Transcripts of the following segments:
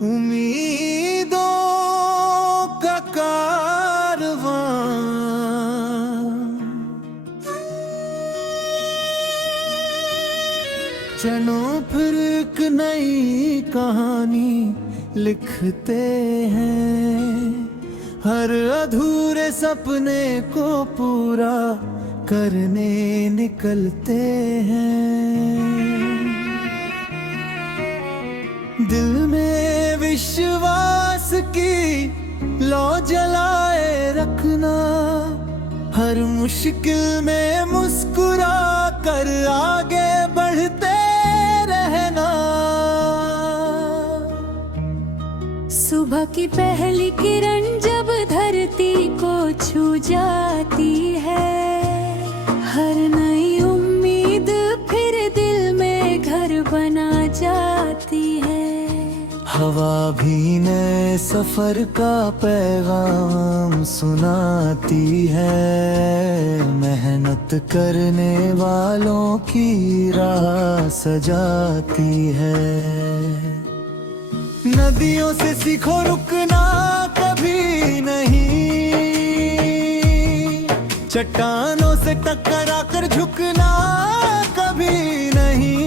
उम्मीदों का कारवां चलो फिर एक नई कहानी लिखते हैं, हर अधूरे सपने को पूरा करने निकलते हैं। दिल में विश्वास की लौ जलाए रखना, हर मुश्किल में मुस्कुरा कर आगे बढ़ते रहना। सुबह की पहली किरण जब धरती को छू जाती है, हर नई उम्मीद फिर दिल में घर बना जाती है। हवा भी नए सफर का पैगाम सुनाती है, मेहनत करने वालों की राह सजाती है। नदियों से सीखो रुकना कभी नहीं, चट्टानों से टकरा कर झुकना कभी नहीं।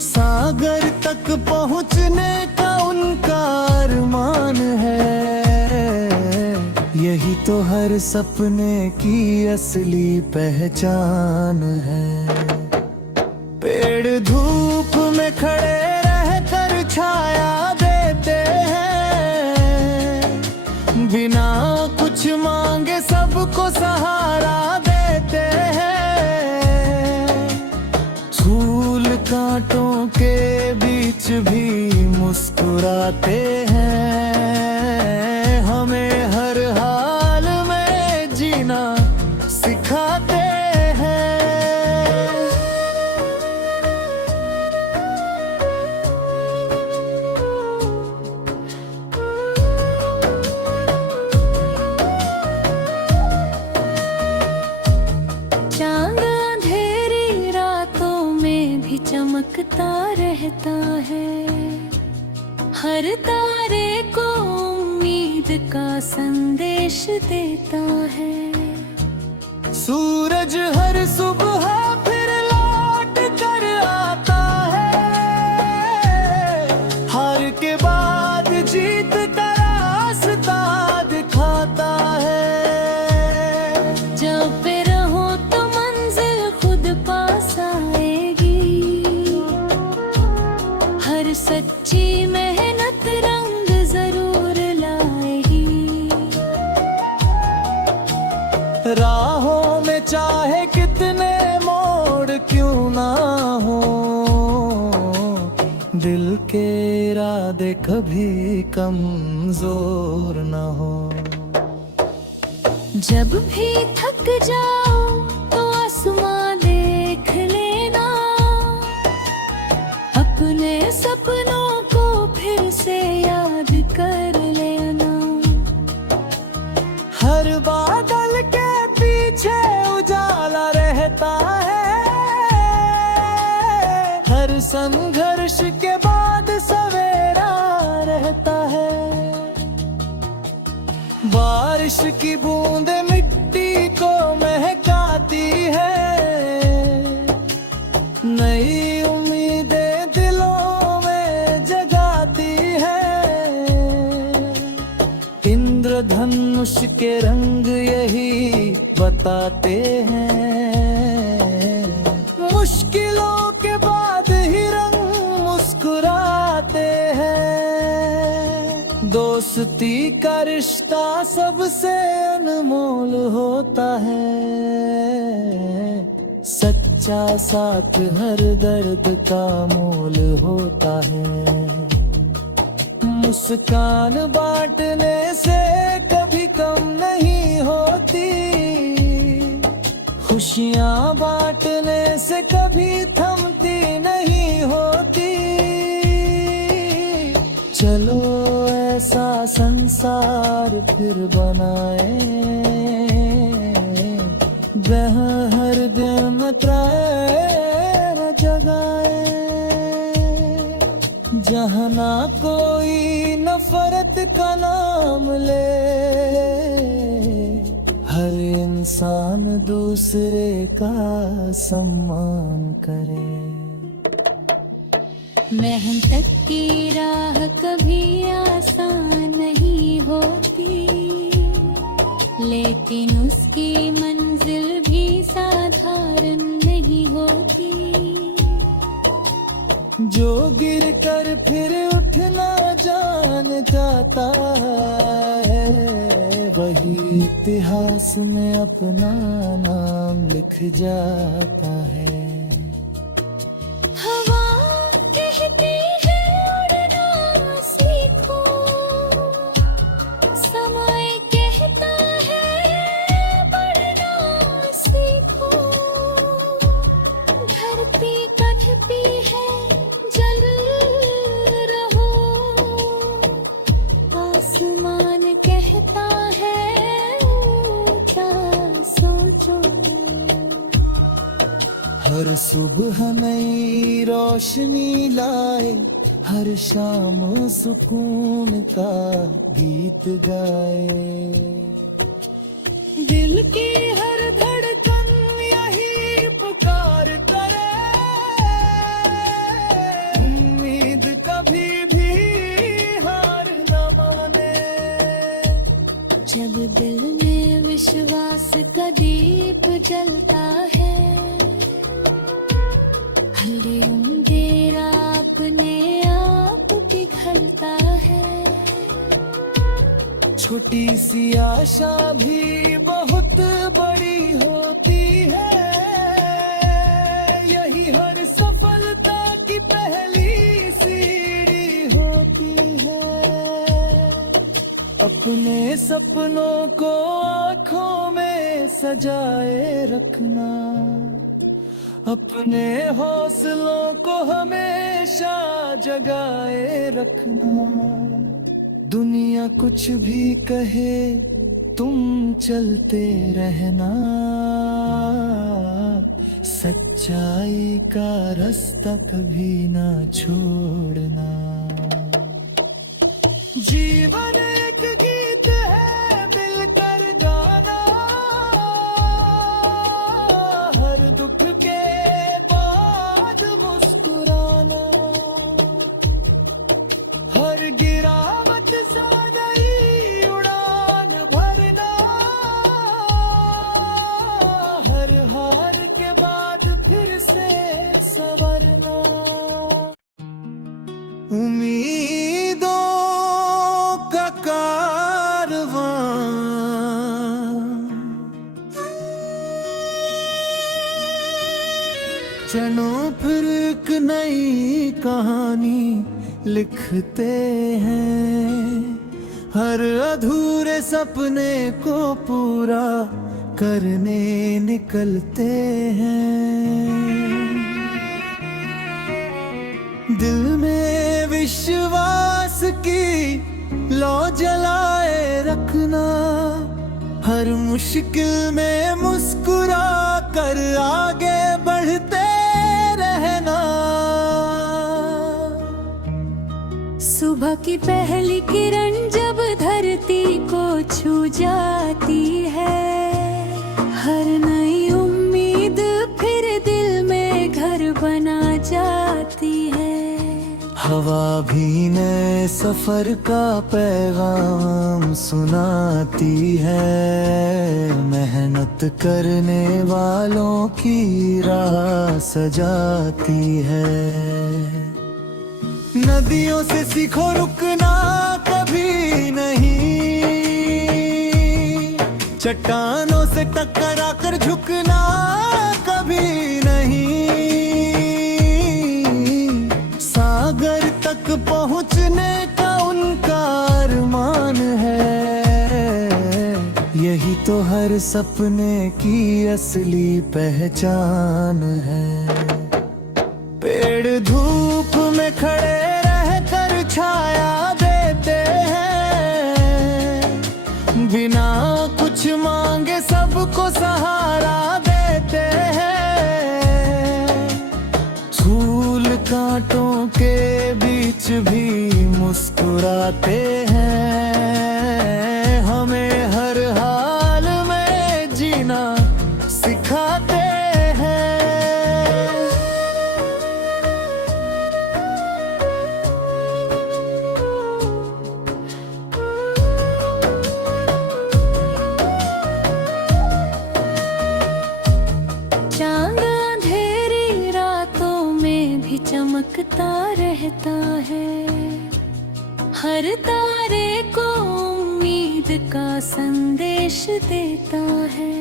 सागर तक पहुंचने का उनका अरमान है, यही तो हर सपने की असली पहचान है। पेड़ धूप में खड़े रहकर छाया देते हैं, बिना कुछ मांगे सबको सहारा देते हैं। फूल कांटों के बीच भी मुस्कुराते हैं, हमें हर हाल में जीना सिखाते हैं। चांद अंधेरी रातों में भी चमकता रहता है, हर तारे को उम्मीद का संदेश देता है। सूरज हर सुबह फिर लौट कर आता है, हार के बाद जीत का रास्ता दिखाता है। जब पे रहो तो मंजिल खुद पास आएगी, हर सच्ची मेहनत रंग जरूर लाएगी। राहों में चाहे कितने मोड़ क्यों ना हो, दिल के इरादे कभी कमजोर ना हो। जब भी थक जाओ तो आसमां देख लेना, अपने सपनों को फिर से याद कर लेना। हर बादल के पीछे उजाला रहता है, हर संघर्ष के बाद सवेरा रहता है। बारिश की बूंदें मिट्टी को महकाती है, नई उम्मीदें दिलों में जगाती है। इंद्रधनुष के रंग यही बताते हैं, मुश्किलों के बाद ही रंग मुस्कुराते हैं। दोस्ती का रिश्ता सबसे अनमोल होता है, सच्चा साथ हर दर्द का मोल होता है। मुस्कान बांटने से कभी कम नहीं होती, खुशियाँ बांटने से कभी थमती नहीं होती। चलो ऐसा संसार फिर बनाए, वह हर दिन त्रैर जगाए। जहाँ ना कोई नफरत का नाम ले, हर इंसान दूसरे का सम्मान करे। मेहनत की राह कभी आसान नहीं होती, लेकिन उसकी मंजिल भी साधारण नहीं होती। जो गिर कर फिर उठना जान जाता है, वही इतिहास में अपना नाम लिख जाता है। हवा कहती है उड़ना सीखो, समय कहता है बढ़ना सीखो। धरती कहती है जल रहो, आसमान कहता है ऊंचा सोचो। हर सुबह नई रोशनी लाए, हर शाम सुकून का गीत गाए। दिल की हर धड़कन यही पुकार करे, उम्मीद कभी भी हार न माने। जब दिल में विश्वास का दीप जलता है, हल्दियों अंधेरा अपने आप पिघलता है। छोटी सी आशा भी बहुत बड़ी होती है, यही हर सफलता की पहली सीढ़ी होती है। अपने सपनों को आँखों में सजाए रखना, अपने हौसलों को हमेशा जगाए रखना। दुनिया कुछ भी कहे तुम चलते रहना, सच्चाई का रास्ता कभी ना छोड़ना। जीवन एक गीत है मिलकर गाना, हर दुख के बाद मुस्कुराना, हर गिरावट सा नई उड़ान भरना, हर हार के बाद फिर से संवरना। उम्मीदों का कारवां चलो फिर एक नई कहानी लिखते हैं, हर अधूरे सपने को पूरा करने निकलते हैं। दिल में विश्वास की लौ जलाए रखना, हर मुश्किल में मुस्कुरा कर आगे बढ़ते रहना। सुबह की पहली किरण जब धरती को छू जाती है, हर नई उम्मीद फिर दिल में घर बना जाती है। हवा भी नए सफर का पैगाम सुनाती है, मेहनत करने वालों की राह सजाती है। नदियों से सीखो रुकना कभी नहीं, चट्टानों से टकरा कर झुकना कभी नहीं। सागर तक पहुंचने का उनका अरमान है, यही तो हर सपने की असली पहचान है। पेड़ धूप में खड़े रहकर छाया देते हैं, बिना कुछ मांगे सबको सहारा देते हैं। फूल कांटों के बीच भी मुस्कुराते हैं, हमें हर हाल में जीना सिखाते हैं। चांद अंधेरी रातों में भी चमकता रहता है, हर तारे को उम्मीद का संदेश देता है।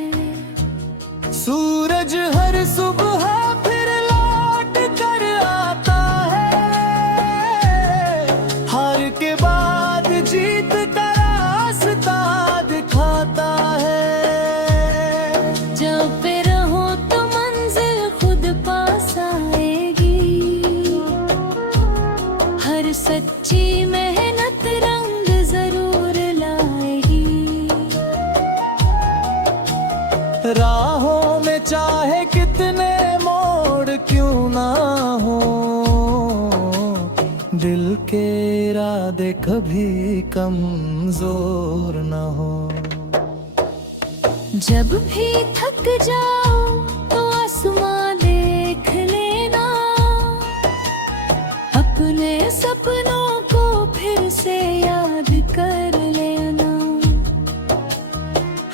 सूरज हर सुबह फिर लौट कर आता है, हार के बाद जीत का रास्ता दिखाता है। जब पे रहो तो मंजिल खुद पास आएगी, हर सच्ची मेहनत रंग जरूर लाएगी। राहों में चाहे कितने मोड़ क्यों ना हो, दिल के इरादे कभी कमजोर ना हो। जब भी थक जाओ तो आसमां देख लेना, अपने सपनों को फिर से याद कर लेना।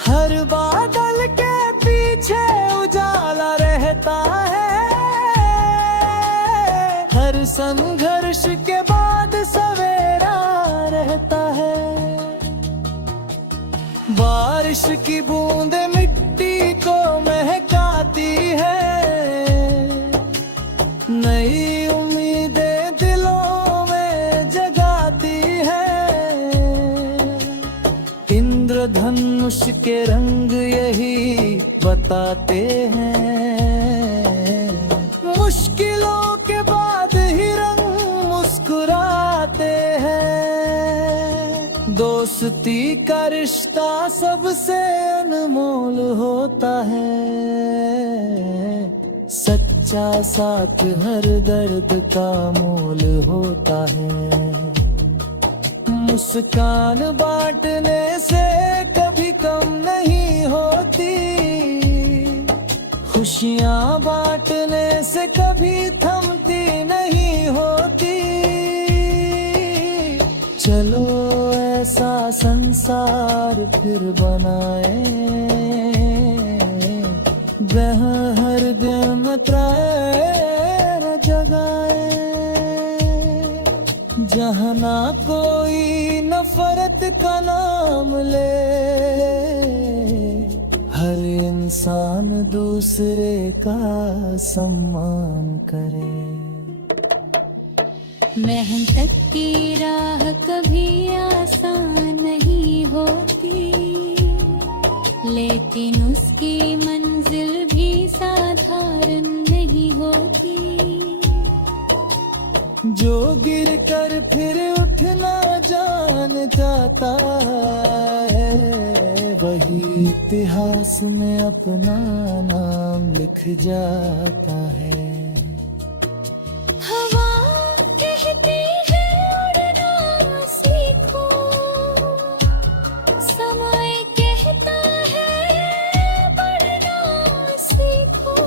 हर बादल के पीछे उजाला रहता है, हर संघर्ष के बाद सवेरा रहता है। बारिश की बूंदें मिट्टी को महकाती है, नई उम्मीदें दिलों में जगाती है। इंद्रधनुष के रंग यही बताते हैं, मुश्किलों के बाद ही रंग मुस्कुराते हैं। दोस्ती का रिश्ता सबसे अनमोल होता है, सच्चा साथ हर दर्द का मोल होता है। मुस्कान बांटने से कभी कम नहीं होती, खुशियाँ बांटने से कभी थमती नहीं होती। चलो ऐसा संसार फिर बनाए, वह हर दिन त्राण जगाए, जहाँ ना कोई नफरत का नाम ले, हर इंसान दूसरे का सम्मान करे। मेहनत की राह कभी आसान नहीं होती, लेकिन उसकी मंजिल भी साधारण नहीं होती। जो गिर कर फिर उठना जान जाता है, वही इतिहास में अपना नाम लिख जाता है। हवा कहती है उड़ना सीखो, समय कहता है बढ़ना सीखो।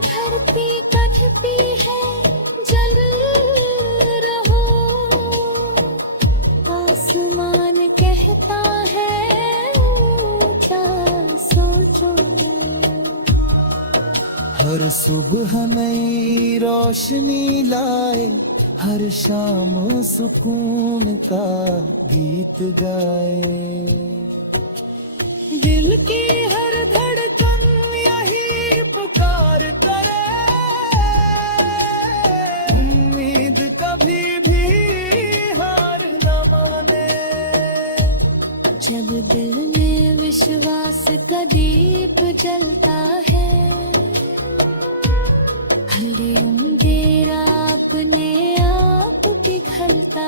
धरती कहती है जल रहो, आसमान कहता है ऊंचा सोचो। हर सुबह नई रोशनी लाए, हर शाम सुकून का गीत गाए। दिल की हर धड़कन यही पुकार करे, उम्मीद कभी भी हार न माने। जब दिल में विश्वास का दीप जलता है, हर अंधेरा अपने आप पिघलता